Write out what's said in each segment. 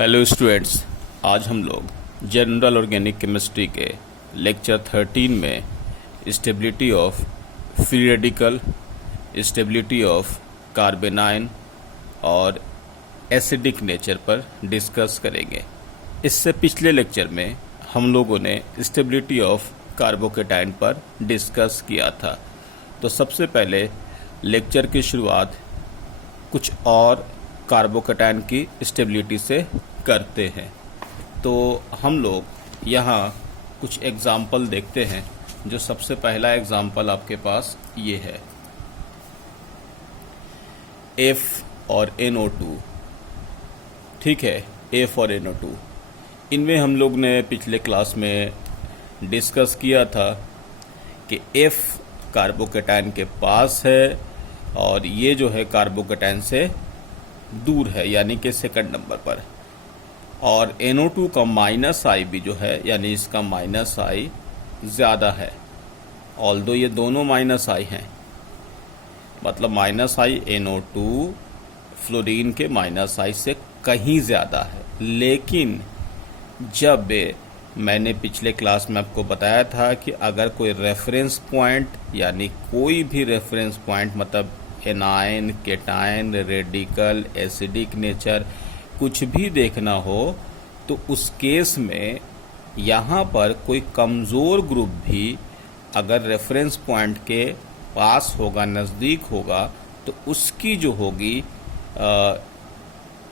Hello students, आज हम लोग जनरल ऑर्गेनिक केमिस्ट्री के लेक्चर 13 में stability of free radical, stability of कार्बेनाइन और एसिडिक नेचर पर डिस्कस करेंगे। इससे पिछले लेक्चर में हम लोगों ने स्टेबिलिटी ऑफ कार्बोकेटाइन पर डिस्कस किया था। तो सबसे पहले लेक्चर की शुरुआत कुछ और कार्बोकेटाइन की स्टेबिलिटी से करते हैं। तो हम लोग यहाँ कुछ एग्जाम्पल देखते हैं। जो सबसे पहला एग्जाम्पल आपके पास ये है, F और NO2। ठीक है, F और NO2 इनमें हम लोग ने पिछले क्लास में डिस्कस किया था कि F कार्बोकेटाइन के पास है और ये जो है कार्बोकेटाइन से दूर है, यानी कि सेकंड नंबर पर। और NO2 का माइनस आई भी जो है, यानी इसका माइनस आई ज़्यादा है। ऑल्दो ये दोनों माइनस आई हैं, मतलब माइनस आई NO2 फ्लोरीन के माइनस आई से कहीं ज़्यादा है। लेकिन जब मैंने पिछले क्लास में आपको बताया था कि अगर कोई रेफरेंस पॉइंट, यानी कोई भी रेफरेंस पॉइंट, मतलब anion, cation, radical, acidic nature कुछ भी देखना हो, तो उस केस में यहाँ पर कोई कमज़ोर ग्रुप भी अगर रेफरेंस पॉइंट के पास होगा, नज़दीक होगा, तो उसकी जो होगी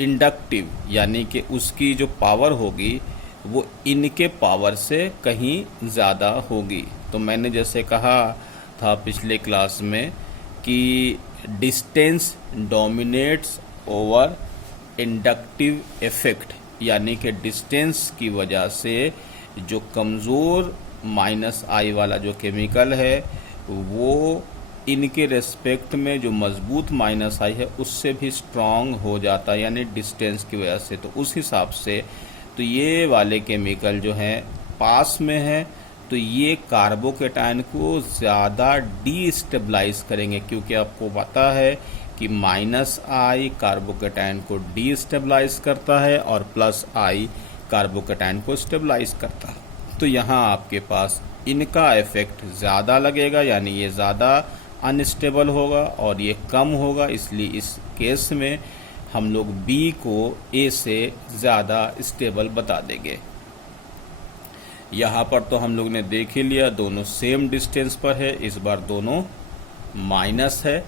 इंडक्टिव, यानी कि उसकी जो पावर होगी वो इनके पावर से कहीं ज़्यादा होगी। तो मैंने जैसे कहा था पिछले क्लास में कि distance dominates over inductive effect, यानी कि डिस्टेंस की वजह से जो कमज़ोर माइनस आई वाला जो केमिकल है वो इनके रेस्पेक्ट में जो मजबूत माइनस आई है उससे भी स्ट्रांग हो जाता है, यानी डिस्टेंस की वजह से। तो उस हिसाब से तो ये वाले केमिकल जो हैं पास में है, तो ये कार्बोकेटाइन को ज़्यादा डीस्टेबलाइज करेंगे, क्योंकि आपको पता है कि माइनस आई कार्बोकेटाइन को डीस्टेबलाइज करता है और प्लस आई कार्बोकेटाइन को स्टेबलाइज करता है। तो यहाँ आपके पास इनका इफेक्ट ज़्यादा लगेगा, यानी ये ज़्यादा अनस्टेबल होगा और ये कम होगा। इसलिए इस केस में हम लोग B को A से ज़्यादा स्टेबल बता देंगे। यहाँ पर तो हम लोग ने देख ही लिया, दोनों सेम डिस्टेंस पर है। इस बार दोनों माइनस है।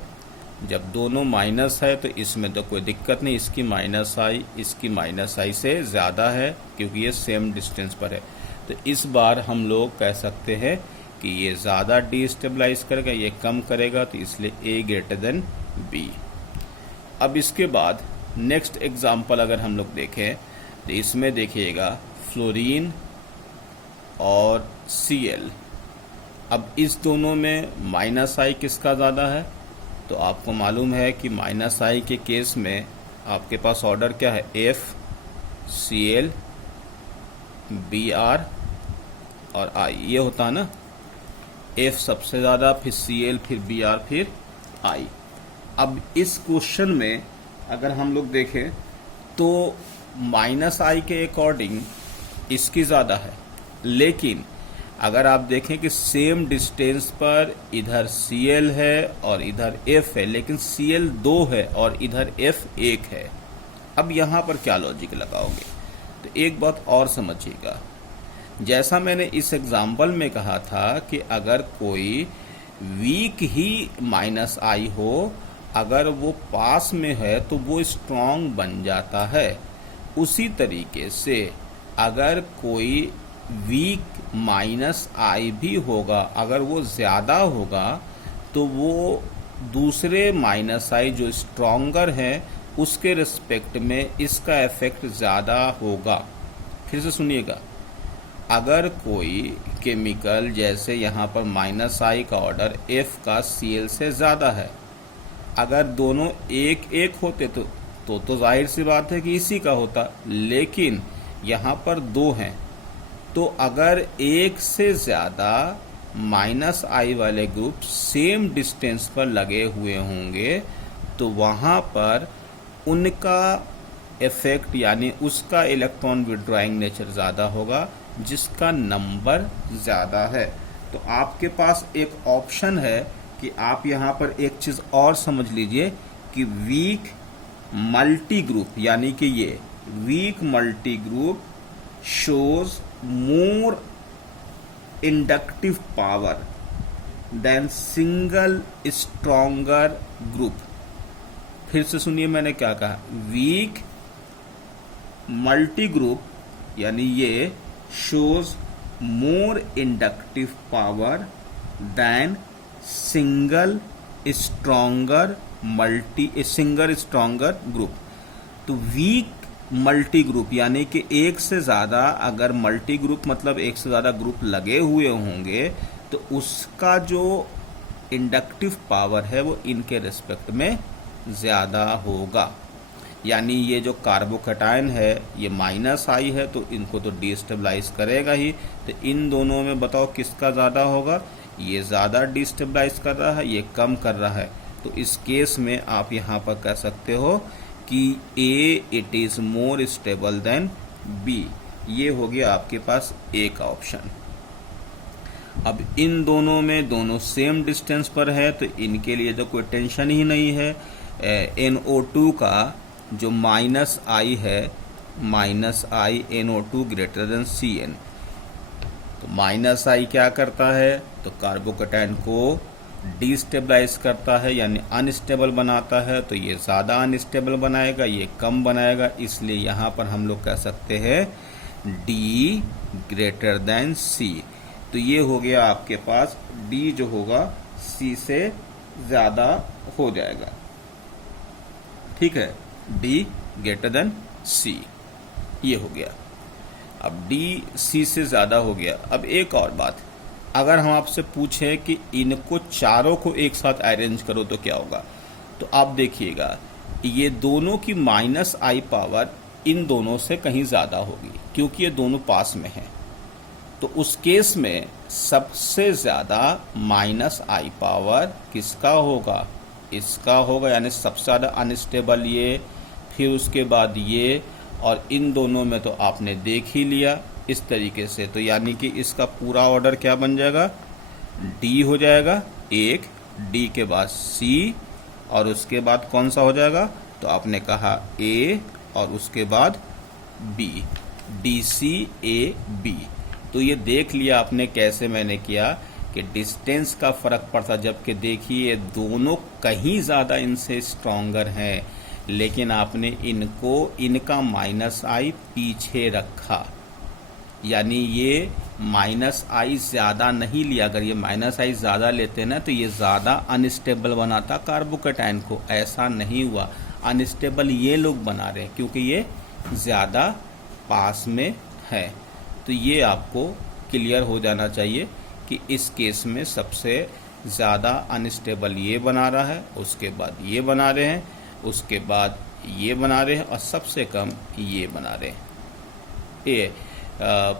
जब दोनों माइनस है तो इसमें तो कोई दिक्कत नहीं, इसकी माइनस आई इसकी माइनस आई से ज़्यादा है, क्योंकि ये सेम डिस्टेंस पर है। तो इस बार हम लोग कह सकते हैं कि ये ज़्यादा डीस्टेबलाइज करेगा, ये कम करेगा, तो इसलिए A ग्रेटर देन B। अब इसके बाद नेक्स्ट एग्जाम्पल अगर हम लोग देखें तो इसमें देखिएगा फ्लोरीन और Cl। अब इस दोनों में माइनस आई किसका ज़्यादा है? तो आपको मालूम है कि माइनस आई के केस में आपके पास ऑर्डर क्या है, F, Cl, Br और I, ये होता है ना। F सबसे ज़्यादा, फिर Cl, फिर Br, फिर I। अब इस क्वेश्चन में अगर हम लोग देखें तो माइनस आई के अकॉर्डिंग इसकी ज़्यादा है, लेकिन अगर आप देखें कि सेम डिस्टेंस पर इधर Cl है और इधर F है, लेकिन Cl 2 है और इधर F 1 है। अब यहाँ पर क्या लॉजिक लगाओगे? तो एक बात और समझिएगा, जैसा मैंने इस एग्जाम्पल में कहा था कि अगर कोई वीक ही माइनस आई हो, अगर वो पास में है तो वो स्ट्रॉन्ग बन जाता है। उसी तरीके से अगर कोई वीक माइनस आई भी होगा, अगर वो ज़्यादा होगा तो वो दूसरे माइनस आई जो स्ट्रॉन्गर है उसके रिस्पेक्ट में इसका इफेक्ट ज़्यादा होगा। फिर से सुनिएगा, अगर कोई केमिकल जैसे यहाँ पर माइनस आई का ऑर्डर F का Cl से ज़्यादा है, अगर दोनों एक एक होते तो जाहिर सी बात है कि इसी का होता, लेकिन यहाँ पर 2 हैं। तो अगर एक से ज़्यादा माइनस आई वाले ग्रुप सेम डिस्टेंस पर लगे हुए होंगे तो वहाँ पर उनका इफेक्ट यानी उसका इलेक्ट्रॉन विड्रॉइंग नेचर ज़्यादा होगा जिसका नंबर ज़्यादा है। तो आपके पास एक ऑप्शन है कि आप यहाँ पर एक चीज़ और समझ लीजिए कि वीक मल्टी ग्रुप यानी कि ये weak multi group shows more inductive power than single stronger group. फिर से सुनिए मैंने क्या कहा, वीक मल्टी ग्रुप यानी ये shows more inductive power than single stronger group. तो वीक मल्टी ग्रुप यानी कि एक से ज्यादा, अगर मल्टी ग्रुप मतलब एक से ज्यादा ग्रुप लगे हुए होंगे तो उसका जो इंडक्टिव पावर है वो इनके रिस्पेक्ट में ज्यादा होगा। यानी ये जो कार्बोकैटायन है ये माइनस आई है तो इनको तो डिस्टेबलाइज करेगा ही। तो इन दोनों में बताओ किसका ज्यादा होगा, ये ज्यादा डिस्टेबलाइज कर रहा है, ये कम कर रहा है। तो इस केस में आप यहाँ पर कह सकते हो कि A it is more stable than B. ये हो गया आपके पास ए का ऑप्शन। अब इन दोनों में दोनों सेम डिस्टेंस पर है तो इनके लिए तो कोई टेंशन ही नहीं है। NO2 का जो माइनस आई है, माइनस आई NO2 ग्रेटर देन CN। तो माइनस आई क्या करता है, तो कार्बोकैटायन को डिस्टेबलाइज करता है यानी अनस्टेबल बनाता है। तो ये ज़्यादा अनस्टेबल बनाएगा, ये कम बनाएगा, इसलिए यहाँ पर हम लोग कह सकते हैं D ग्रेटर देन C। तो ये हो गया आपके पास D जो होगा C से ज़्यादा हो जाएगा। ठीक है, D ग्रेटर देन C ये हो गया। अब D C से ज़्यादा हो गया। अब एक और बात, अगर हम आपसे पूछें कि इनको चारों को एक साथ अरेंज करो तो क्या होगा, तो आप देखिएगा ये दोनों की माइनस आई पावर इन दोनों से कहीं ज़्यादा होगी क्योंकि ये दोनों पास में हैं। तो उस केस में सबसे ज़्यादा माइनस आई पावर किसका होगा, इसका होगा, यानी सबसे ज़्यादा अनस्टेबल ये, फिर उसके बाद ये, और इन दोनों में तो आपने देख ही लिया इस तरीके से। तो यानी कि इसका पूरा ऑर्डर क्या बन जाएगा, डी हो जाएगा एक, डी के बाद सी, और उसके बाद कौन सा हो जाएगा, तो आपने कहा ए, और उसके बाद B, D C A B. तो ये देख लिया आपने कैसे मैंने किया कि डिस्टेंस का फर्क पड़ता, जबकि देखिए दोनों कहीं ज़्यादा इनसे स्ट्रॉन्गर हैं, लेकिन आपने इनको इनका माइनस आई पीछे रखा, यानी ये माइनस आई ज़्यादा नहीं लिया। अगर ये माइनस आई ज़्यादा लेते ना तो ये ज़्यादा अनस्टेबल बनाता कार्बोकैटायन को, ऐसा नहीं हुआ। अनस्टेबल ये लोग बना रहे हैं क्योंकि ये ज़्यादा पास में है। तो ये आपको क्लियर हो जाना चाहिए कि इस केस में सबसे ज़्यादा अनस्टेबल ये बना रहा है, उसके बाद ये बना रहे हैं, उसके बाद ये बना रहे हैं, और सबसे कम ये बना रहे हैं, ये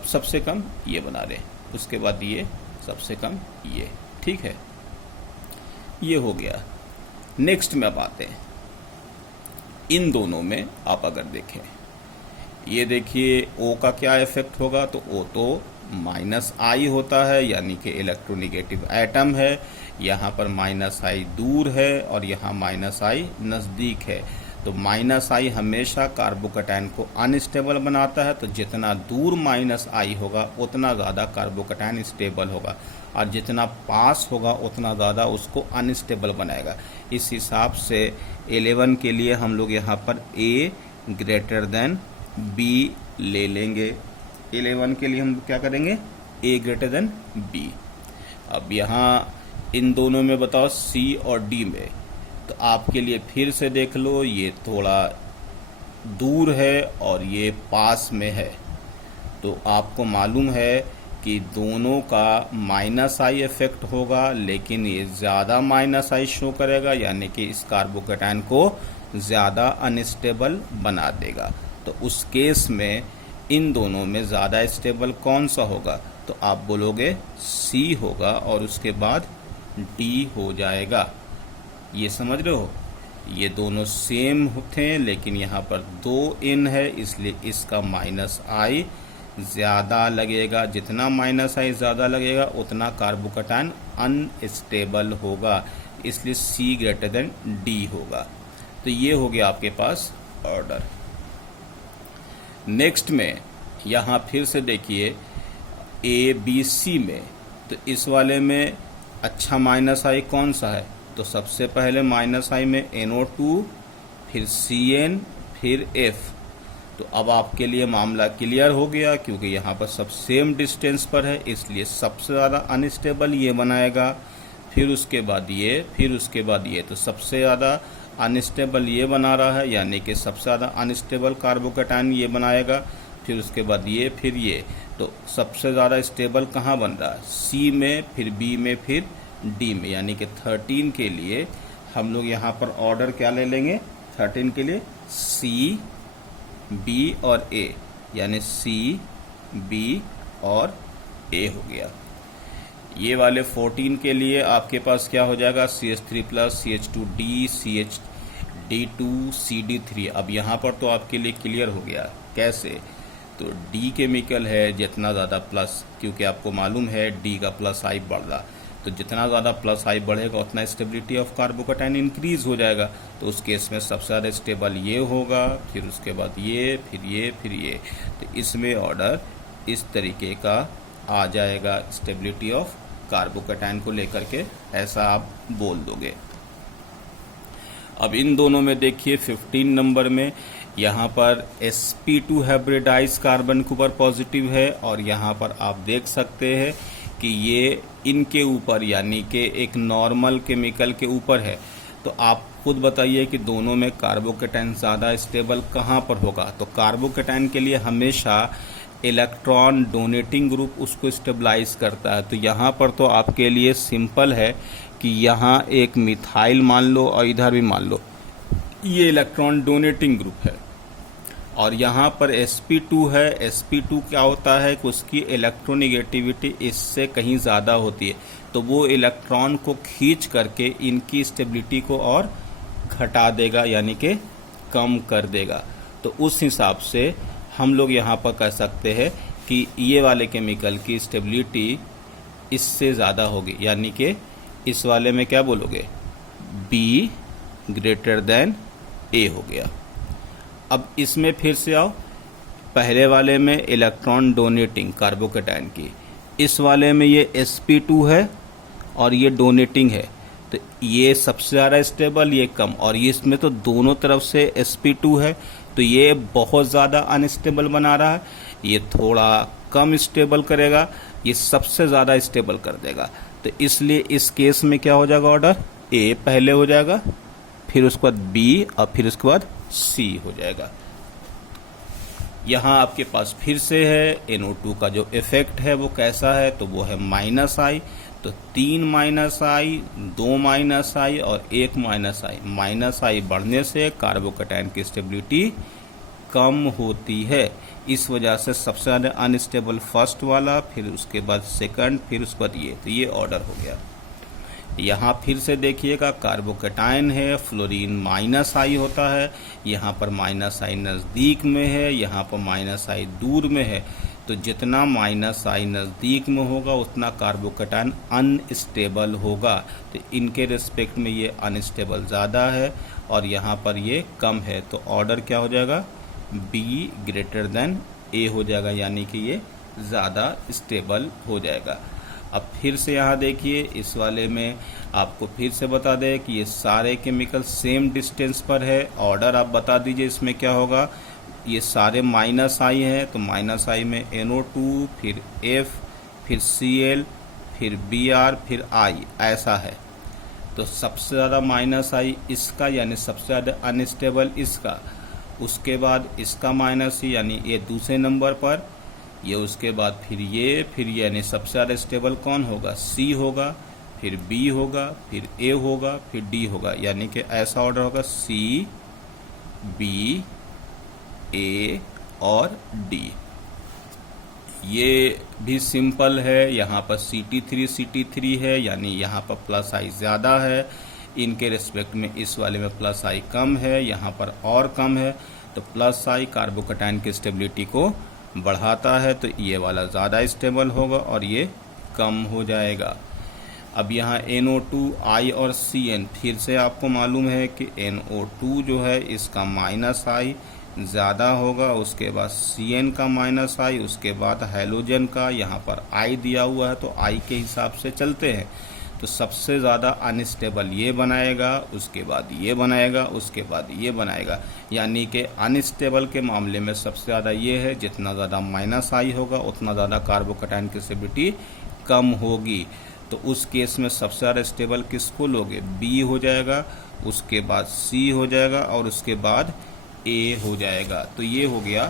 सबसे कम ये बना रहे हैं, उसके बाद ये सबसे कम ये। ठीक है, ये हो गया। नेक्स्ट में अब आते हैं इन दोनों में। आप अगर देखें, ये देखिए O का क्या इफेक्ट होगा, तो O तो माइनस आई होता है यानी कि इलेक्ट्रोनिगेटिव एटम है, यहाँ पर माइनस आई दूर है और यहाँ माइनस आई नज़दीक है। तो माइनस आई हमेशा कार्बोकैटायन को अनस्टेबल बनाता है, तो जितना दूर माइनस आई होगा उतना ज़्यादा कार्बोकैटायन स्टेबल होगा, और जितना पास होगा उतना ज़्यादा उसको अनस्टेबल बनाएगा। इस हिसाब से 11 के लिए हम लोग यहाँ पर A ग्रेटर देन B ले लेंगे। 11 के लिए हम क्या करेंगे, A ग्रेटर देन B। अब यहाँ इन दोनों में बताओ C और D में, तो आपके लिए फिर से देख लो, ये थोड़ा दूर है और ये पास में है। तो आपको मालूम है कि दोनों का माइनस आई इफेक्ट होगा, लेकिन ये ज़्यादा माइनस आई शो करेगा, यानी कि इस कार्बोकैटायन को ज़्यादा अनस्टेबल बना देगा। तो उस केस में इन दोनों में ज़्यादा स्टेबल कौन सा होगा, तो आप बोलोगे C होगा, और उसके बाद D हो जाएगा। ये समझ रहे हो, ये दोनों सेम थे, लेकिन यहाँ पर 2 इन है, इसलिए इसका माइनस आई ज़्यादा लगेगा। जितना माइनस आई ज़्यादा लगेगा उतना कार्बोकैटायन अनस्टेबल होगा, इसलिए C ग्रेटर देन D होगा। तो ये हो गया आपके पास ऑर्डर। नेक्स्ट में यहाँ फिर से देखिए ABC में, तो इस वाले में अच्छा माइनस आई कौन सा है, तो सबसे पहले माइनस आई में NO2, फिर CN, फिर F। तो अब आपके लिए मामला क्लियर हो गया, क्योंकि यहाँ पर सब सेम डिस्टेंस पर है, इसलिए सबसे ज़्यादा अनस्टेबल ये बनाएगा, फिर उसके बाद ये, फिर उसके बाद ये। तो सबसे ज़्यादा अनस्टेबल ये बना रहा है, यानी कि सबसे ज़्यादा अनस्टेबल कार्बोकैटायन ये बनाएगा, फिर उसके बाद ये, फिर ये। तो सबसे ज़्यादा स्टेबल कहाँ बन रहा है, C में, फिर B में, फिर D में। यानी कि 13 के लिए हम लोग यहाँ पर ऑर्डर क्या ले लेंगे, 13 के लिए C, B और A, यानी C, B और A हो गया। ये वाले 14 के लिए आपके पास क्या हो जाएगा, CH3+, CH2D, CHD2, CD3। अब यहाँ पर तो आपके लिए क्लियर हो गया कैसे, तो D केमिकल है, जितना ज़्यादा प्लस, क्योंकि आपको मालूम है D का प्लस आई बढ़ रहा, तो जितना ज़्यादा प्लस आई बढ़ेगा उतना स्टेबिलिटी ऑफ कार्बोकैटायन इंक्रीज हो जाएगा। तो उस केस में सबसे ज़्यादा स्टेबल ये होगा, फिर उसके बाद ये, फिर ये, फिर ये। तो इसमें ऑर्डर इस तरीके का आ जाएगा स्टेबिलिटी ऑफ कार्बोकैटायन को लेकर के, ऐसा आप बोल दोगे। अब इन दोनों में देखिए 15 नंबर में यहाँ पर sp2 हाइब्रिडाइज कार्बन के ऊपर पॉजिटिव है, और यहाँ पर आप देख सकते हैं कि ये इनके ऊपर यानी कि एक नॉर्मल केमिकल के ऊपर है। तो आप खुद बताइए कि दोनों में कार्बोकैटायन ज़्यादा स्टेबल कहाँ पर होगा। तो कार्बोकैटायन के लिए हमेशा इलेक्ट्रॉन डोनेटिंग ग्रुप उसको स्टेबलाइज करता है। तो यहाँ पर तो आपके लिए सिंपल है कि यहाँ एक मिथाइल मान लो और इधर भी मान लो, ये इलेक्ट्रॉन डोनेटिंग ग्रुप है, और यहाँ पर sp2 है। sp2 क्या होता है कि उसकी इलेक्ट्रोनिगेटिविटी इससे कहीं ज़्यादा होती है, तो वो इलेक्ट्रॉन को खींच करके इनकी स्टेबिलिटी को और घटा देगा, यानी कि कम कर देगा। तो उस हिसाब से हम लोग यहाँ पर कह सकते हैं कि ये वाले केमिकल की स्टेबिलिटी इससे ज़्यादा होगी, यानी कि इस वाले में क्या बोलोगे, B ग्रेटर देन A हो गया। अब इसमें फिर से आओ, पहले वाले में इलेक्ट्रॉन डोनेटिंग कार्बोकैटायन की, इस वाले में ये sp2 है और ये डोनेटिंग है, तो ये सबसे ज़्यादा स्टेबल, ये कम, और ये इसमें तो दोनों तरफ से sp2 है, तो ये बहुत ज़्यादा अनस्टेबल बना रहा है, ये थोड़ा कम स्टेबल करेगा, ये सबसे ज़्यादा स्टेबल कर देगा। तो इसलिए इस केस में क्या हो जाएगा, ऑर्डर A पहले हो जाएगा, फिर उसके बाद B और फिर उसके बाद C हो जाएगा। यहाँ आपके पास फिर से है NO2 का जो इफेक्ट है वो कैसा है, तो वो है माइनस आई। तो 3 माइनस आई, 2 माइनस आई और 1 माइनस आई। माइनस आई बढ़ने से कार्बोकैटायन की स्टेबिलिटी कम होती है, इस वजह से सबसे ज़्यादा अनस्टेबल फर्स्ट वाला, फिर उसके बाद सेकंड, फिर उसके बाद ये। तो ये ऑर्डर हो गया। यहाँ फिर से देखिएगा कार्बोकैटायन है, फ्लोरीन माइनस आई होता है, यहाँ पर माइनस आई नज़दीक में है, यहाँ पर माइनस आई दूर में है। तो जितना माइनस आई नज़दीक में होगा उतना कार्बोकैटायन अनस्टेबल होगा। तो इनके रिस्पेक्ट में ये अनस्टेबल ज़्यादा है और यहाँ पर ये कम है। तो ऑर्डर क्या हो जाएगा, B ग्रेटर देन A हो जाएगा, यानी कि ये ज़्यादा स्टेबल हो जाएगा। अब फिर से यहाँ देखिए, इस वाले में आपको फिर से बता दें कि ये सारे केमिकल सेम डिस्टेंस पर है। ऑर्डर आप बता दीजिए इसमें क्या होगा। ये सारे माइनस आई हैं, तो माइनस आई में NO2, फिर F, फिर Cl, फिर Br, फिर I, ऐसा है। तो सबसे ज़्यादा माइनस आई इसका, यानी सबसे ज़्यादा अनस्टेबल इसका, उसके बाद इसका माइनस ही, यानी ये दूसरे नंबर पर, ये उसके बाद फिर ये, यानी सबसे ज़्यादा स्टेबल कौन होगा, C होगा, फिर B होगा, फिर A होगा, फिर D होगा, यानी कि ऐसा ऑर्डर होगा C, B, A और D। ये भी सिंपल है। यहाँ पर CT3 है, यानी यहाँ पर प्लस आई ज़्यादा है, इनके रिस्पेक्ट में इस वाले में प्लस आई कम है, यहाँ पर और कम है, तो प्लस आई कार्बोकैटायन की स्टेबिलिटी को बढ़ाता है, तो ये वाला ज़्यादा स्टेबल होगा और ये कम हो जाएगा। अब यहाँ NO2 I और CN, फिर से आपको मालूम है कि NO2 जो है इसका माइनस आई ज़्यादा होगा, उसके बाद CN का माइनस आई, उसके बाद हैलोजन का, यहाँ पर I दिया हुआ है तो I के हिसाब से चलते हैं। तो सबसे ज़्यादा अनस्टेबल ये बनाएगा, उसके बाद ये बनाएगा, उसके बाद ये बनाएगा, यानी कि अनस्टेबल के मामले में सबसे ज़्यादा ये है, जितना ज़्यादा माइनस आई होगा उतना ज़्यादा कार्बोकैटायन की स्टेबिलिटी कम होगी। तो उस केस में सबसे ज़्यादा स्टेबल किसको लोगे? B हो जाएगा, उसके बाद C हो जाएगा और उसके बाद A हो जाएगा। तो ये हो गया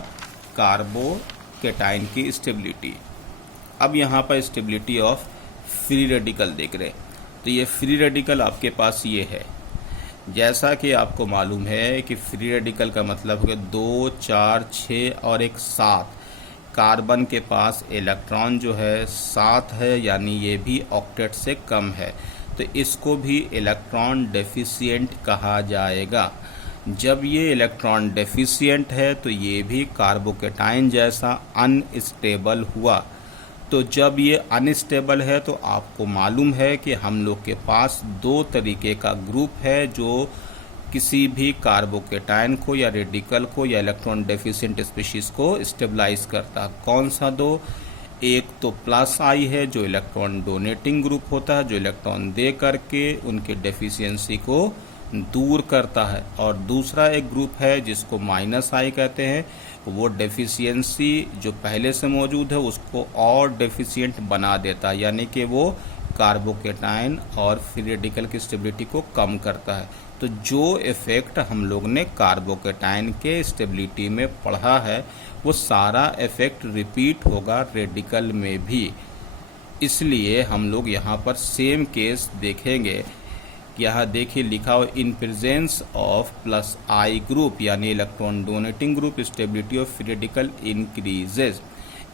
कार्बोकैटायन की स्टेबिलिटी। अब यहाँ पर स्टेबिलिटी ऑफ फ्री रेडिकल देख रहे, तो ये फ्री रेडिकल आपके पास ये है। जैसा कि आपको मालूम है कि फ्री रेडिकल का मतलब है 2, 4, 6 और एक 7। कार्बन के पास इलेक्ट्रॉन जो है 7 है, यानी ये भी ऑक्टेट से कम है, तो इसको भी इलेक्ट्रॉन डेफिशिएंट कहा जाएगा। जब ये इलेक्ट्रॉन डेफिशिएंट है तो ये भी कार्बोकैटायन जैसा अनस्टेबल हुआ। तो जब ये अनस्टेबल है तो आपको मालूम है कि हम लोग के पास 2 तरीके का ग्रुप है जो किसी भी कार्बोकैटायन को या रेडिकल को या इलेक्ट्रॉन डेफिशिएंट स्पीशीज को स्टेबलाइज करता। कौन सा 2? एक तो प्लस आई है जो इलेक्ट्रॉन डोनेटिंग ग्रुप होता है, जो इलेक्ट्रॉन दे करके उनके डेफिशिएंसी को दूर करता है, और दूसरा एक ग्रुप है जिसको माइनस आई कहते हैं, वो डेफिशिएंसी जो पहले से मौजूद है उसको और डेफिशिएंट बना देता है, यानी कि वो कार्बोकैटायन और फ्री रेडिकल की स्टेबिलिटी को कम करता है। तो जो इफेक्ट हम लोग ने कार्बोकैटायन के स्टेबिलिटी में पढ़ा है वो सारा इफेक्ट रिपीट होगा रेडिकल में भी। इसलिए हम लोग यहाँ पर सेम केस देखेंगे। यहाँ देखिए लिखा हो in presence of plus I group, यानी electron donating group stability of free radical increases.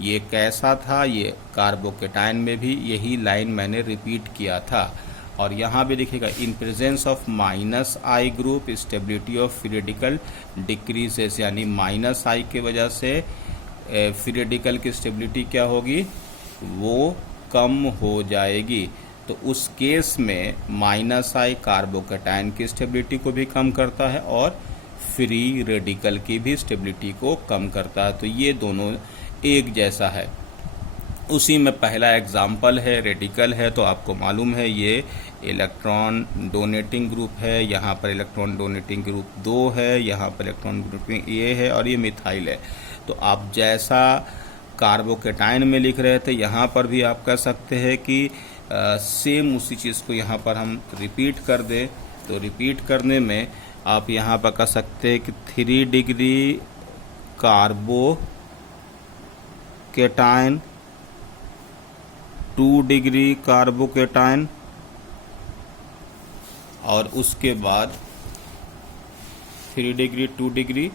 ये कैसा था? ये कार्बोकैटायन में भी यही लाइन मैंने रिपीट किया था। और यहाँ भी देखिएगा इन presence of minus I group stability of free radical decreases, यानी माइनस आई के वजह से फ्री रेडिकल की स्टेबिलिटी क्या होगी? वो कम हो जाएगी। तो उस केस में माइनस आई कार्बोकैटायन की स्टेबिलिटी को भी कम करता है और फ्री रेडिकल की भी स्टेबिलिटी को कम करता है। तो ये दोनों एक जैसा है। उसी में पहला एग्जाम्पल है रेडिकल है, तो आपको मालूम है ये इलेक्ट्रॉन डोनेटिंग ग्रुप है, यहाँ पर इलेक्ट्रॉन डोनेटिंग ग्रुप 2 है, यहाँ पर इलेक्ट्रॉन ग्रुपिंग ए है और ये मिथाइल है। तो आप जैसा कार्बोकैटायन में लिख रहे थे यहाँ पर भी आप कह सकते हैं कि सेम उसी चीज़ को यहाँ पर हम रिपीट कर दें। तो रिपीट करने में आप यहाँ पर कह सकते हैं कि 3 डिग्री कार्बोकैटायन, 2 डिग्री कार्बोकैटायन, और उसके बाद 3 डिग्री 2 डिग्री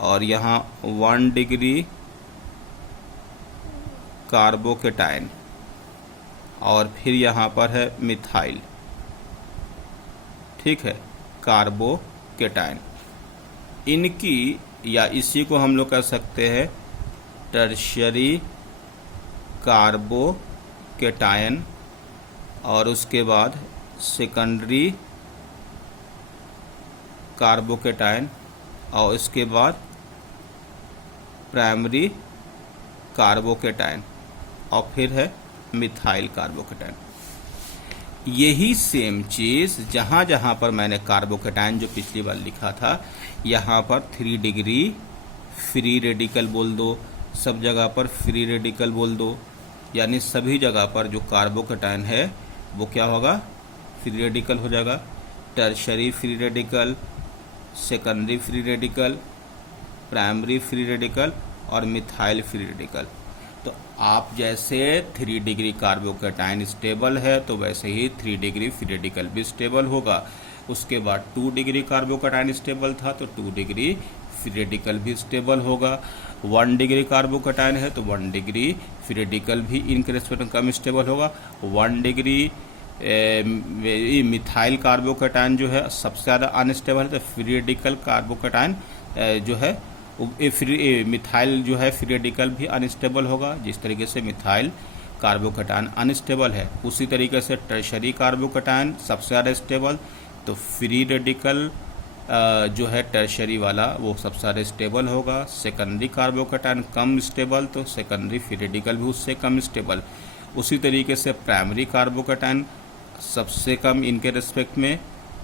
और यहाँ 1 डिग्री कार्बोकैटायन, और फिर यहाँ पर है मिथाइल। ठीक है, कार्बोकैटायन। इनकी या इसी को हम लोग कह सकते हैं टर्शियरी कार्बोकैटायन, और उसके बाद सेकेंडरी कार्बोकैटायन, और इसके बाद प्राइमरी कार्बोकैटायन, और फिर है मिथाइल कार्बोकैटायन। यही सेम चीज़ जहाँ जहाँ पर मैंने कार्बोकैटायन जो पिछली बार लिखा था यहाँ पर 3 डिग्री फ्री रेडिकल बोल दो, सब जगह पर फ्री रेडिकल बोल दो, यानी सभी जगह पर जो कार्बोकैटायन है वो क्या होगा? फ्री रेडिकल हो जाएगा। Tertiary free radical, secondary free radical, primary free radical और मिथाइल फ्री रेडिकल। तो आप जैसे 3 डिग्री कार्बोकैटायन स्टेबल है तो वैसे ही 3 डिग्री फ्री रेडिकल भी स्टेबल होगा। उसके बाद 2 डिग्री कार्बोकैटायन स्टेबल था तो 2 डिग्री फ्री रेडिकल भी स्टेबल होगा। 1 डिग्री कार्बोकैटायन है तो 1 डिग्री फ्री रेडिकल भी इनके रेस्पेक्ट में कम स्टेबल होगा। 1 डिग्री मिथाइल कार्बोकैटायन जो है सबसे ज़्यादा अनस्टेबल है, तो फ्री रेडिकल कार्बोकैटायन जो है मिथाइल जो है फ्री रेडिकल भी अनस्टेबल होगा। जिस तरीके से मिथाइल कार्बोकैटायन अनस्टेबल है, उसी तरीके से टर्शरी कार्बोकैटायन सबसे ज़्यादा स्टेबल, तो फ्री रेडिकल जो है टर्शरी वाला वो सबसे ज़्यादा स्टेबल होगा। सेकेंडरी कार्बोकैटायन कम स्टेबल, तो सेकेंडरी फ्री रेडिकल भी उससे कम स्टेबल। उसी तरीके से प्राइमरी कार्बोकैटायन सबसे कम इनके रिस्पेक्ट में,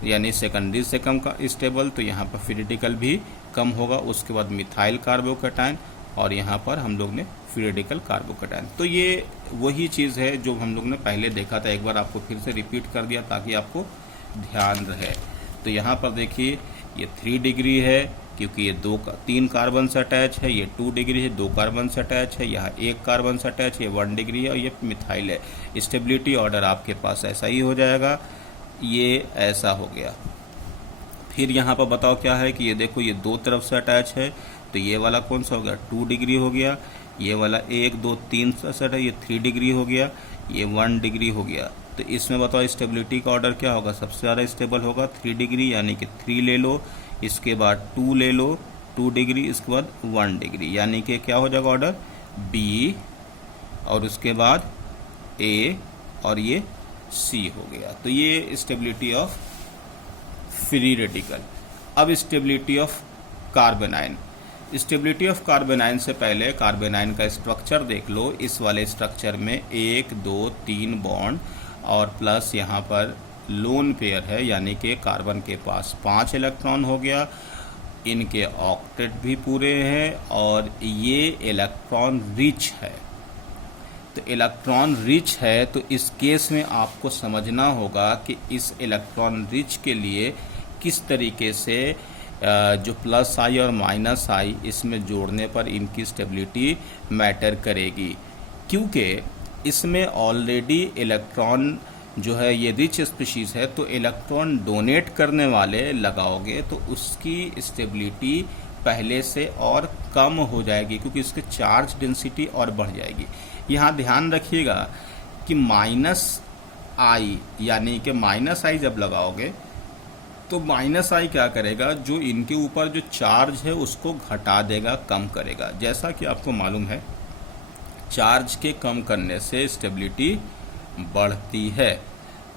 यानी सेकेंडरी से कम का स्टेबल, तो यहाँ पर फ्री रेडिकल भी कम होगा। उसके बाद मिथाइल कार्बोकैटायन, और यहाँ पर हम लोग ने फ्री रेडिकल कार्बोकैटायन। तो ये वही चीज़ है जो हम लोग ने पहले देखा था, एक बार आपको फिर से रिपीट कर दिया ताकि आपको ध्यान रहे। तो यहाँ पर देखिए ये 3 डिग्री है क्योंकि ये 3 कार्बन से अटैच है, ये 2 डिग्री है 2 कार्बन से अटैच है, यहाँ 1 कार्बन से अटैच है, ये 1 डिग्री है और ये मिथाइल है। स्टेबिलिटी ऑर्डर आपके पास ऐसा ही हो जाएगा, ये ऐसा हो गया। फिर यहाँ पर बताओ क्या है कि ये देखो ये 2 तरफ से अटैच है, तो ये वाला कौन सा हो गया 2 डिग्री हो गया, ये वाला 1 2 3 से है, ये 3 डिग्री हो गया, ये 1 डिग्री हो गया। तो इसमें बताओ स्टेबिलिटी का ऑर्डर क्या होगा, सबसे ज़्यादा स्टेबल होगा 3 डिग्री, यानी कि 3 ले लो, इसके बाद 2 ले लो 2 डिग्री, इसके बाद 1 डिग्री, यानी कि क्या हो जाएगा ऑर्डर बी, और उसके बाद ए, और ये सी हो गया। तो ये स्टेबिलिटी ऑफ फ्री रेडिकल। अब स्टेबिलिटी ऑफ कार्बेनाइन। स्टेबिलिटी ऑफ कार्बेनाइन से पहले कार्बेनाइन का स्ट्रक्चर देख लो। इस वाले स्ट्रक्चर में 1 2 3 बॉन्ड और प्लस यहाँ पर लोन पेयर है, यानी कि कार्बन के पास 5 इलेक्ट्रॉन हो गया, इनके ऑक्टेट भी पूरे हैं और ये इलेक्ट्रॉन रिच है। तो इलेक्ट्रॉन रिच है, तो इस केस में आपको समझना होगा कि इस इलेक्ट्रॉन रिच के लिए किस तरीके से जो प्लस आई और माइनस आई इसमें जोड़ने पर इनकी स्टेबिलिटी मैटर करेगी, क्योंकि इसमें ऑलरेडी इलेक्ट्रॉन जो है ये रिच स्पीशीज है, तो इलेक्ट्रॉन डोनेट करने वाले लगाओगे तो उसकी स्टेबिलिटी पहले से और कम हो जाएगी, क्योंकि इसकी चार्ज डेंसिटी और बढ़ जाएगी। यहाँ ध्यान रखिएगा कि माइनस आई, यानी कि माइनस आई जब लगाओगे तो माइनस आई क्या करेगा, जो इनके ऊपर जो चार्ज है उसको घटा देगा, कम करेगा। जैसा कि आपको मालूम है चार्ज के कम करने से स्टेबिलिटी बढ़ती है।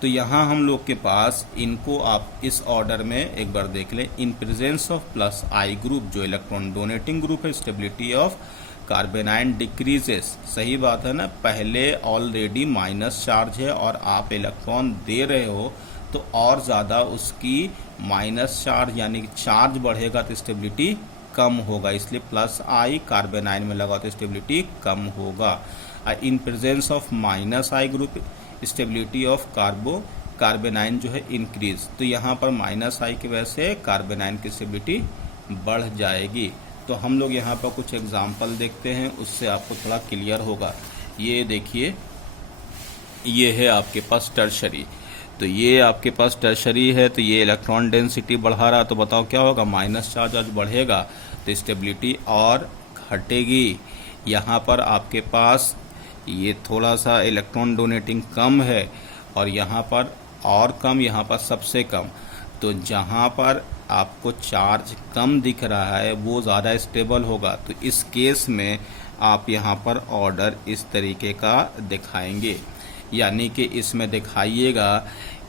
तो यहाँ हम लोग के पास इनको आप इस ऑर्डर में एक बार देख लें। इन presence of plus I group, जो इलेक्ट्रॉन डोनेटिंग ग्रुप है, स्टेबिलिटी ऑफ कार्बेनाइन डिक्रीजेस। सही बात है ना, पहले ऑलरेडी माइनस चार्ज है और आप इलेक्ट्रॉन दे रहे हो तो और ज़्यादा उसकी माइनस चार्ज यानी कि चार्ज बढ़ेगा तो स्टेबिलिटी कम होगा, इसलिए प्लस आई कार्बेनाइन में लगा तो स्टेबिलिटी कम होगा। इन presence of minus I group stability of कार्बेनाइन जो है इंक्रीज, तो यहाँ पर माइनस आई की वजह से कार्बेनाइन की स्टेबिलिटी बढ़ जाएगी। तो हम लोग यहाँ पर कुछ एग्जाम्पल देखते हैं, उससे आपको थोड़ा क्लियर होगा। ये देखिए, ये है आपके पास टर्शरी, तो ये आपके पास टर्शरी है, तो ये इलेक्ट्रॉन डेंसिटी बढ़ा रहा, तो बताओ क्या होगा, माइनस चार्ज आज बढ़ेगा तो स्टेबिलिटी और घटेगी। यहाँ पर आपके पास ये थोड़ा सा इलेक्ट्रॉन डोनेटिंग कम है और यहाँ पर और कम, यहाँ पर सबसे कम। तो जहाँ पर आपको चार्ज कम दिख रहा है वो ज़्यादा स्टेबल होगा। तो इस केस में आप यहाँ पर ऑर्डर इस तरीके का दिखाएंगे, यानी कि इसमें दिखाइएगा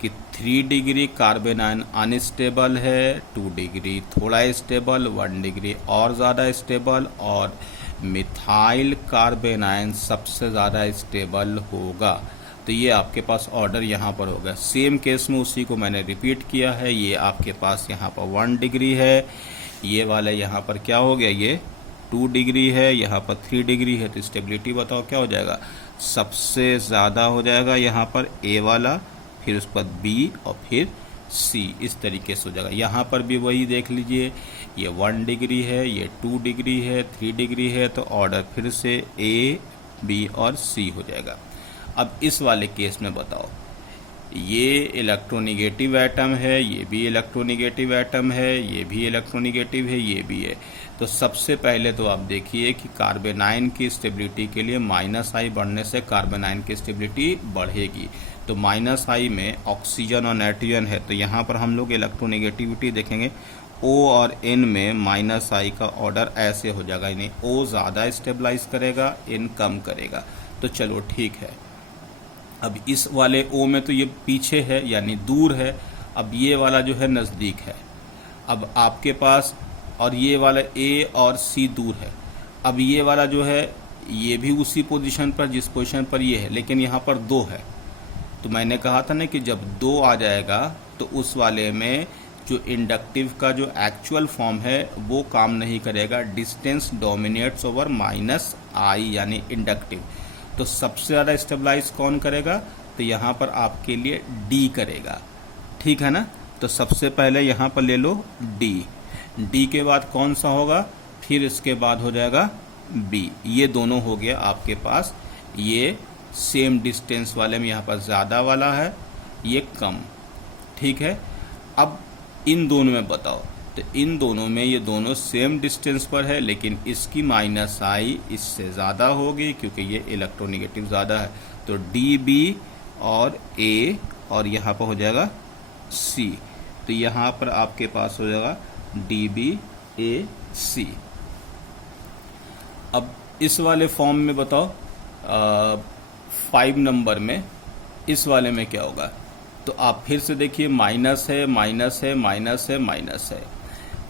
कि 3 डिग्री कार्बेनाइन अनस्टेबल है, 2 डिग्री थोड़ा स्टेबल, 1 डिग्री और ज़्यादा स्टेबल, और मिथाइल कार्बेनाइन सबसे ज़्यादा स्टेबल होगा। तो ये आपके पास ऑर्डर यहाँ पर होगा। सेम केस में उसी को मैंने रिपीट किया है। ये आपके पास यहाँ पर 1 डिग्री है, ये वाला यहाँ पर क्या हो गया, ये 2 डिग्री है, यहाँ पर 3 डिग्री है, तो स्टेबिलिटी बताओ क्या हो जाएगा, सबसे ज़्यादा हो जाएगा यहाँ पर ए वाला, फिर उसके बाद बी और फिर सी, इस तरीके से हो जाएगा। यहाँ पर भी वही देख लीजिए, ये 1 डिग्री है, ये 2 डिग्री है, 3 डिग्री है, तो ऑर्डर फिर से ए बी और सी हो जाएगा। अब इस वाले केस में बताओ, ये इलेक्ट्रोनिगेटिव एटम है, ये भी इलेक्ट्रोनिगेटिव एटम है, ये भी इलेक्ट्रोनिगेटिव है, ये भी है। तो सबसे पहले तो आप देखिए कि कार्बेनाइन की स्टेबिलिटी के लिए माइनस आई बढ़ने से कार्बेनाइन की स्टेबिलिटी बढ़ेगी। तो माइनस आई में ऑक्सीजन और नाइट्रोजन है, तो यहाँ पर हम लोग इलेक्ट्रोनेगेटिविटी देखेंगे। O और N में माइनस आई का ऑर्डर ऐसे हो जाएगा, यानी O ज़्यादा स्टेबलाइज करेगा, N कम करेगा। तो चलो ठीक है। अब इस वाले O में तो ये पीछे है यानी दूर है, अब ये वाला जो है नज़दीक है। अब आपके पास और ये वाला A और C दूर है। अब ये वाला जो है ये भी उसी पोजीशन पर जिस पोजीशन पर ये है, लेकिन यहाँ पर 2 है। तो मैंने कहा था ना कि जब 2 आ जाएगा तो उस वाले में जो इंडक्टिव का जो एक्चुअल फॉर्म है वो काम नहीं करेगा, डिस्टेंस डोमिनेट्स ओवर माइनस आई यानी इंडक्टिव। तो सबसे ज़्यादा स्टेबलाइज कौन करेगा, तो यहाँ पर आपके लिए डी करेगा, ठीक है ना। तो सबसे पहले यहाँ पर ले लो डी, डी के बाद कौन सा होगा, फिर इसके बाद हो जाएगा बी। ये दोनों हो गया आपके पास, ये सेम डिस्टेंस वाले में यहाँ पर ज़्यादा वाला है, ये कम, ठीक है। अब इन दोनों में बताओ, तो इन दोनों में ये दोनों सेम डिस्टेंस पर है, लेकिन इसकी माइनस आई इससे ज़्यादा होगी क्योंकि ये इलेक्ट्रोनेगेटिव ज़्यादा है। तो डी बी और ए और यहाँ पर हो जाएगा सी। तो यहाँ पर आपके पास हो जाएगा डी बी ए सी। अब इस वाले फॉर्म में बताओ 5 नंबर में इस वाले में क्या होगा, तो आप फिर से देखिए माइनस है माइनस है माइनस है माइनस है।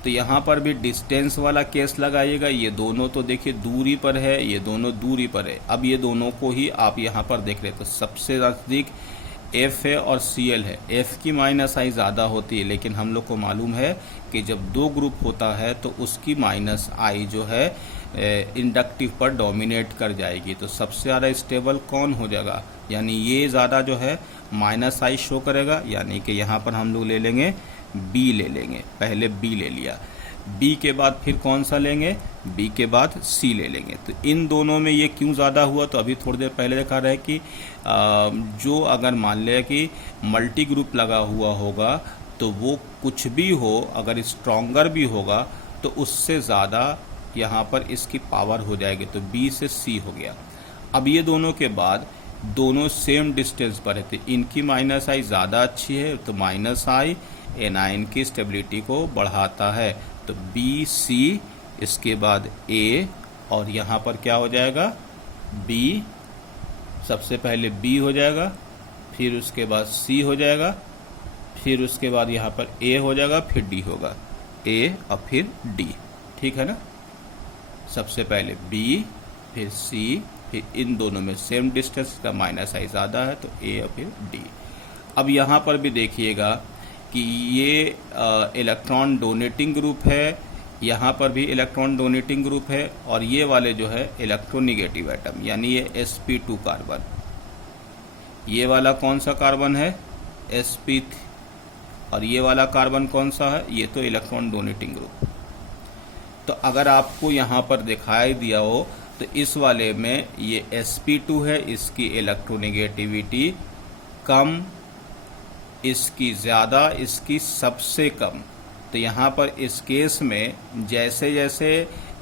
तो यहाँ पर भी डिस्टेंस वाला केस लगाइएगा, ये दोनों तो देखिए दूरी पर है, ये दोनों दूरी पर है। अब ये दोनों को ही आप यहाँ पर देख रहे, तो सबसे नज़दीक F है और Cl है। F की माइनस आई ज़्यादा होती है, लेकिन हम लोग को मालूम है कि जब 2 ग्रुप होता है तो उसकी माइनस आई जो है इंडक्टिव पर डोमिनेट कर जाएगी। तो सबसे ज़्यादा स्टेबल कौन हो जाएगा, यानी ये ज़्यादा जो है माइनस आई शो करेगा, यानी कि यहाँ पर हम लोग ले लेंगे B ले लेंगे। पहले B ले लिया, B के बाद फिर कौन सा लेंगे, B के बाद C ले लेंगे। तो इन दोनों में ये क्यों ज़्यादा हुआ, तो अभी थोड़ी देर पहले देखा रहा है कि जो अगर मान ले कि मल्टी ग्रुप लगा हुआ होगा तो वो कुछ भी हो, अगर स्ट्रॉन्गर भी होगा तो उससे ज़्यादा यहाँ पर इसकी पावर हो जाएगी। तो B से C हो गया। अब ये दोनों के बाद दोनों सेम डिस्टेंस पर है, तो इनकी माइनस आई ज़्यादा अच्छी है, तो माइनस आई एनायन की स्टेबिलिटी को बढ़ाता है। तो बी सी, इसके बाद ए, और यहाँ पर क्या हो जाएगा बी, सबसे पहले बी हो जाएगा, फिर उसके बाद सी हो जाएगा, फिर उसके बाद यहाँ पर ए हो जाएगा, फिर डी होगा, ए और फिर डी, ठीक है ना। सबसे पहले बी फिर सी, फिर इन दोनों में सेम डिस्टेंस का माइनस आई ज़्यादा है तो ए और फिर डी। अब यहाँ पर भी देखिएगा कि ये इलेक्ट्रॉन डोनेटिंग ग्रुप है, यहाँ पर भी इलेक्ट्रॉन डोनेटिंग ग्रुप है, और ये वाले जो है इलेक्ट्रोनिगेटिव एटम, यानी ये sp2 कार्बन। ये वाला कौन सा कार्बन है, sp, और ये वाला कार्बन कौन सा है, ये तो इलेक्ट्रॉन डोनेटिंग ग्रुप। तो अगर आपको यहाँ पर दिखाई दिया हो तो इस वाले में ये sp2 है, इसकी इलेक्ट्रोनेगेटिविटी कम, इसकी ज़्यादा, इसकी सबसे कम। तो यहाँ पर इस केस में जैसे जैसे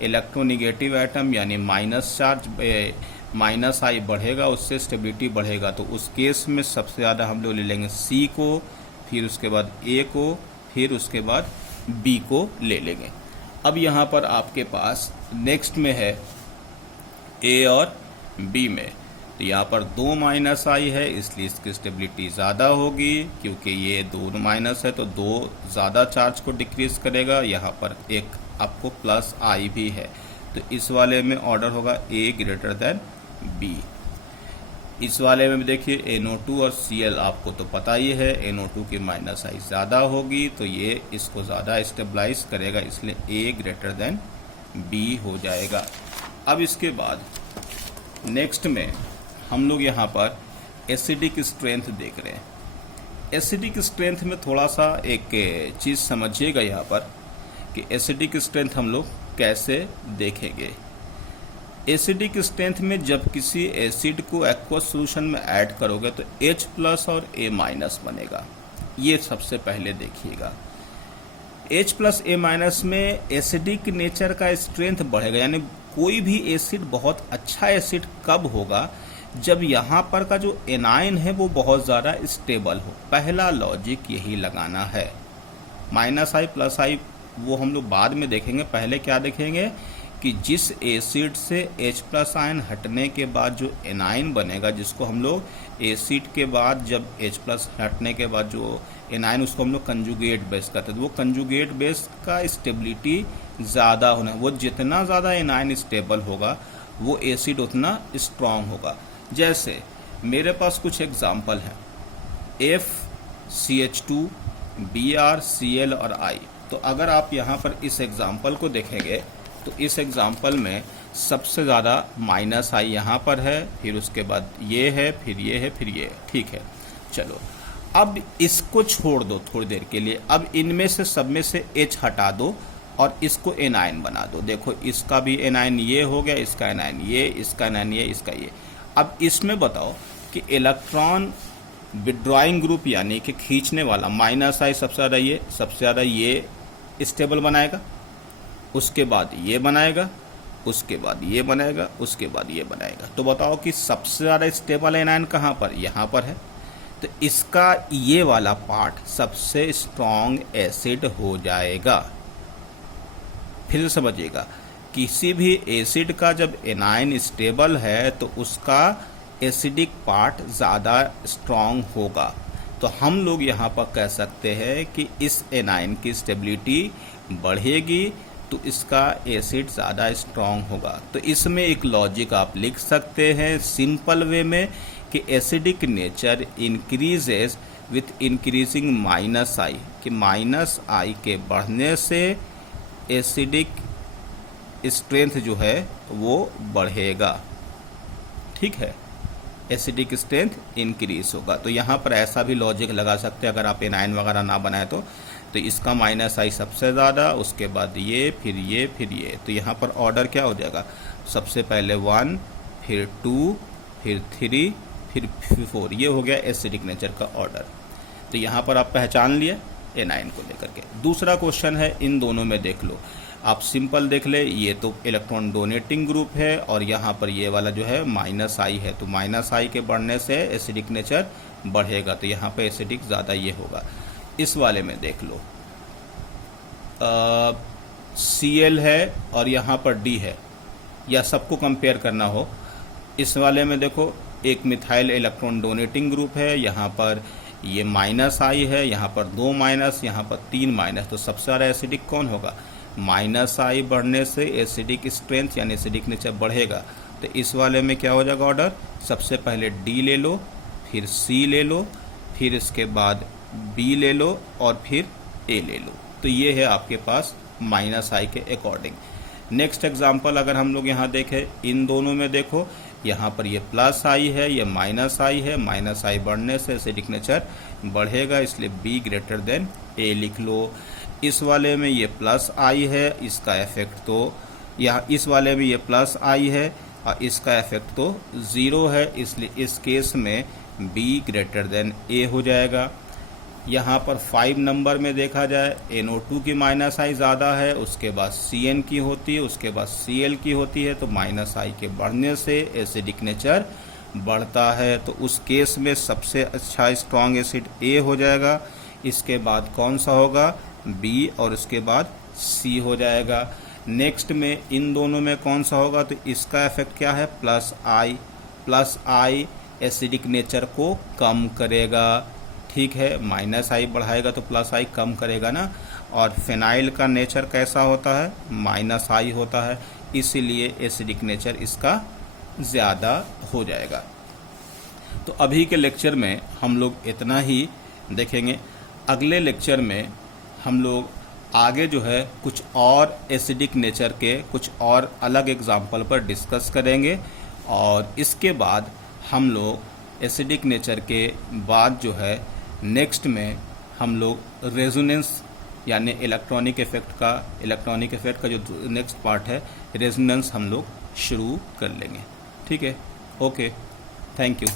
इलेक्ट्रोनिगेटिव एटम यानी माइनस चार्ज माइनस आई बढ़ेगा उससे स्टेबिलिटी बढ़ेगा। तो उस केस में सबसे ज़्यादा हम लोग ले लेंगे सी को, फिर उसके बाद ए को, फिर उसके बाद बी को ले लेंगे। अब यहाँ पर आपके पास नेक्स्ट में है ए और बी में, तो यहाँ पर 2 माइनस आई है इसलिए इसकी स्टेबिलिटी ज़्यादा होगी, क्योंकि ये 2 माइनस है तो 2 ज़्यादा चार्ज को डिक्रीज करेगा। यहाँ पर एक आपको प्लस आई भी है, तो इस वाले में ऑर्डर होगा ए ग्रेटर देन बी। इस वाले में देखिए NO2 और Cl आपको तो पता ही है, NO2 की माइनस आई ज़्यादा होगी तो ये इसको ज़्यादा स्टेबलाइज करेगा, इसलिए ए ग्रेटर देन बी हो जाएगा। अब इसके बाद नेक्स्ट में हम लोग यहाँ पर एसिडिक स्ट्रेंथ देख रहे हैं। एसिडिक स्ट्रेंथ में थोड़ा सा एक चीज़ समझिएगा यहाँ पर कि एसिडिक स्ट्रेंथ हम लोग कैसे देखेंगे। एसिडिक स्ट्रेंथ में जब किसी एसिड को एक्वस सॉल्यूशन में ऐड करोगे तो H+ और A- बनेगा। ये सबसे पहले देखिएगा। H+ A- में एसिडिक नेचर का स्ट्रेंथ बढ़ेगा, यानी कोई भी एसिड बहुत अच्छा एसिड कब होगा जब यहाँ पर का जो एनायन है वो बहुत ज़्यादा स्टेबल हो। पहला लॉजिक यही लगाना है। माइनस आई प्लस आई वो हम लोग बाद में देखेंगे, पहले क्या देखेंगे कि जिस एसिड से H प्लस आयन हटने के बाद जो एनायन बनेगा, जिसको हम लोग एसिड के बाद जब H प्लस हटने के बाद जो एनायन, उसको हम लोग कंजुगेट बेस कहते हैं। तो वो कंजुगेट बेस का स्टेबिलिटी ज़्यादा होना, वो जितना ज़्यादा एनायन स्टेबल होगा वो एसिड उतना स्ट्रांग होगा। जैसे मेरे पास कुछ एग्जाम्पल हैं, FCH2, Br, Cl और I। तो अगर आप यहाँ पर इस एग्जाम्पल को देखेंगे तो इस एग्जाम्पल में सबसे ज़्यादा माइनस आई यहाँ पर है, फिर उसके बाद ये है, फिर ये है, फिर ये है। ठीक है, चलो अब इसको छोड़ दो थोड़ी देर के लिए। अब इनमें से सब में से H हटा दो और इसको एनायन बना दो। देखो इसका भी एनायन ये हो गया, इसका एनायन ये, इसका एनायन ये, इसका ये। अब इसमें बताओ कि इलेक्ट्रॉन विड्रॉइंग ग्रुप यानी कि खींचने वाला माइनस आई सबसे ज़्यादा ये स्टेबल बनाएगा, उसके बाद ये बनाएगा, उसके बाद ये बनाएगा, उसके बाद ये बनाएगा। तो बताओ कि सबसे ज़्यादा स्टेबल एनायन कहाँ पर, यहाँ पर है। तो इसका ये वाला पार्ट सबसे स्ट्रॉन्ग एसिड हो जाएगा। फिर समझिएगा, किसी भी एसिड का जब एनायन स्टेबल है तो उसका एसिडिक पार्ट ज़्यादा स्ट्रॉन्ग होगा। तो हम लोग यहाँ पर कह सकते हैं कि इस एनायन की स्टेबिलिटी बढ़ेगी तो इसका एसिड ज़्यादा स्ट्रॉन्ग होगा। तो इसमें एक लॉजिक आप लिख सकते हैं सिंपल वे में कि acidic nature increases with increasing minus I, कि माइनस आई के बढ़ने से एसिडिक स्ट्रेंथ जो है वो बढ़ेगा। ठीक है, एसिडिक स्ट्रेंथ इंक्रीज होगा। तो यहाँ पर ऐसा भी लॉजिक लगा सकते हैं, अगर आप एनायन वगैरह ना बनाए तो इसका माइनस आई सबसे ज़्यादा, उसके बाद ये, फिर ये, फिर ये। तो यहाँ पर ऑर्डर क्या हो जाएगा, सबसे पहले 1, फिर 2, फिर 3, फिर 4। ये हो गया एसिडिक नेचर का ऑर्डर। तो यहाँ पर आप पहचान लिए एनायन को लेकर के। दूसरा क्वेश्चन है, इन दोनों में देख लो, आप सिंपल देख ले, ये तो इलेक्ट्रॉन डोनेटिंग ग्रुप है और यहाँ पर ये वाला जो है माइनस आई है। तो माइनस आई के बढ़ने से एसिडिक नेचर बढ़ेगा, तो यहाँ पर एसिडिक ज़्यादा ये होगा। इस वाले में देख लो, Cl है और यहाँ पर D है, या सबको कंपेयर करना हो, इस वाले में देखो एक मिथाइल इलेक्ट्रॉन डोनेटिंग ग्रुप है, यहाँ पर ये माइनस आई है, यहाँ पर 2 माइनस, यहाँ पर 3 माइनस। तो सबसे ज़्यादा एसिडिक कौन होगा, माइनस आई बढ़ने से एसिडिक स्ट्रेंथ यानी एसिडिक नेचर बढ़ेगा। तो इस वाले में क्या हो जाएगा ऑर्डर, सबसे पहले D ले लो, फिर C ले लो, फिर इसके बाद B ले लो और फिर A ले लो। तो ये है आपके पास माइनस आई के अकॉर्डिंग। नेक्स्ट एग्जांपल अगर हम लोग यहाँ देखें, इन दोनों में देखो, यहाँ पर ये प्लस आई है, ये माइनस आई है। माइनस आई बढ़ने से एसिडिक नेचर बढ़ेगा, इसलिए B ग्रेटर देन A लिख लो। इस वाले में ये प्लस आई है, इसका इफेक्ट तो यहाँ, इस वाले में ये प्लस आई है और इसका इफेक्ट तो 0 है, इसलिए इस केस में B ग्रेटर देन A हो जाएगा। यहाँ पर 5 नंबर में देखा जाए, NO2 की माइनस आई ज़्यादा है, उसके बाद Cn की होती है, उसके बाद Cl की होती है। तो माइनस आई के बढ़ने से एसिडिक नेचर बढ़ता है, तो उस केस में सबसे अच्छा स्ट्रॉन्ग एसिड A हो जाएगा। इसके बाद कौन सा होगा, B, और उसके बाद C हो जाएगा। नेक्स्ट में इन दोनों में कौन सा होगा, तो इसका इफेक्ट क्या है, प्लस आई। प्लस आई एसिडिक नेचर को कम करेगा। ठीक है, माइनस आई बढ़ाएगा तो प्लस आई कम करेगा ना। और फिनाइल का नेचर कैसा होता है, माइनस आई होता है, इसीलिए एसिडिक नेचर इसका ज़्यादा हो जाएगा। तो अभी के लेक्चर में हम लोग इतना ही देखेंगे। अगले लेक्चर में हम लोग आगे जो है कुछ और एसिडिक नेचर के कुछ और अलग एग्जाम्पल पर डिस्कस करेंगे, और इसके बाद हम लोग एसिडिक नेचर के बाद जो है नेक्स्ट में हम लोग रेजोनेंस यानी इलेक्ट्रॉनिक इफेक्ट का जो नेक्स्ट पार्ट है रेजोनेंस हम लोग शुरू कर लेंगे। ठीक है, ओके, थैंक यू।